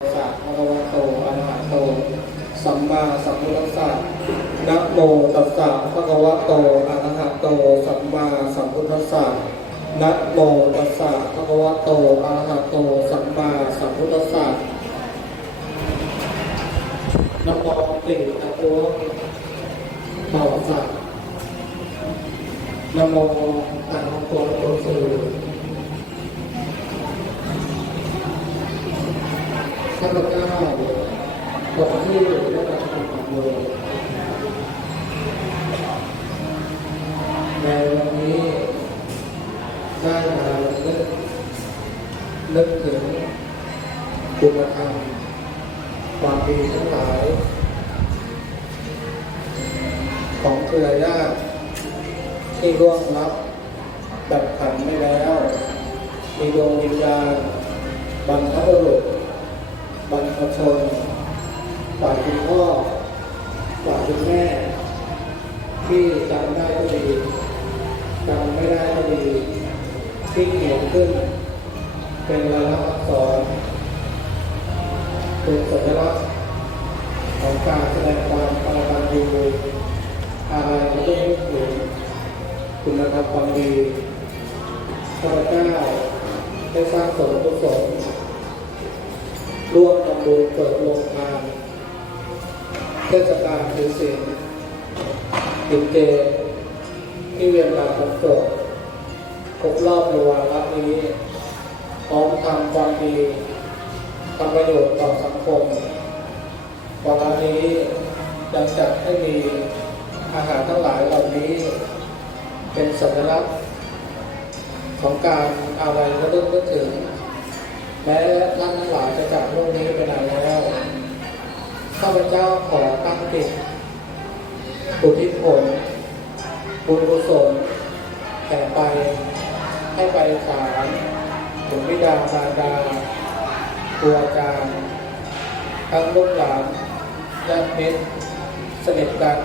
สัพพะคะวะโตอะระหะโต สัมมาสัมพุทธัสสะนะโมตัสสะภะคะวะโตอะระหะโต สัมมาสัมพุทธัสสะนะโมตัสสะภะคะวะโตอะระหะโต สัมมาสัมพุทธัสสะนะโมกลิ่นตะโกต่อสัตว์นะโมตังโกโตสู ข้าพเจ้าขอที่ได้รับการขอบคุณในวันนี้ได้มาเลิกนึกถึงคุณธรรมความดีทั้งหลาย ของเครือญาติที่ร่วงรับดับขันไม่แล้ว มีดวงวิญญาณบรรพบุรุษ บรรพชนฝ่ายคุณพ่อฝ่ายคุณแม่ ที่จำได้ก็ดีจำไม่ได้ก็ดีที่เขียนขึ้น เป็นลายลักษณ์อักษรเป็นสัญลักษณ์ของการแสดงความกตัญญูอะไรก็ต้องนึกถึงคุณธรรมความดีข้าพเจ้าได้สร้างสมกุศล ร่วมทำบุญเปิดโรงทานเทศกาลถือศีลกินเจที่เวียนบางคนโศกครบรอบในวาระนี้พร้อมทำความดีทำประโยชน์ต่อสังคมวาระนี้ยังจัดให้มีอาหารทั้งหลายเหล่านี้ เป็นสัญลักษณ์ของการอะไรระลึกนึกถึง แม้ท่านทั้งหลายจะจากโลกนี้ไปไหนแล้วข้าพเจ้าขอตั้งจิตอุทิศผลบุญกุศลแผ่ไปให้ไปสารถึงวิดามารดาครูอาจารย์ทั้งลูกหลานญาติมิตรสนิทกัน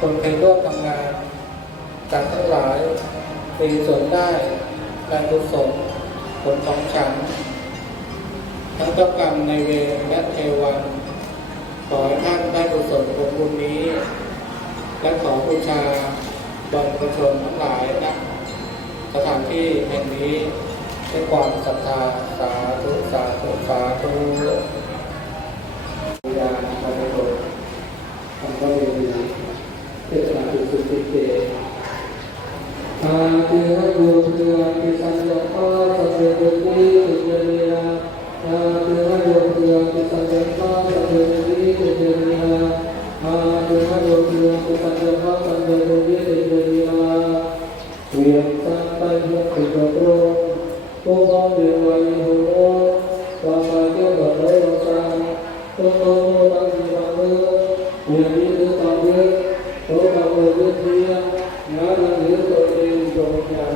คนเคยร่วมทำงานการทั้งหลายมีส่วนได้การกุศลผลของฉัน ทั้งเจ้ากรรมในเวรและเทวันขอให้ท่านได้กุศลผลบุญนี้ และขอบูชาบรรพชนทั้งหลายนะสถานที่แห่งนี้ด้วยความศรัทธาสาธุสาธุสาธุยาบรรพชนทำก็ดีเทศนาจุสุติเตอาเทวโเวียนสังไปหุกขิกโตโตภะเดวะยิโหวามาเกวะโรสังโตโตตังสิวังเวเวียนนิสุตังเวโตภะโมวิเทียงานหรือตัวเองดวงวิญ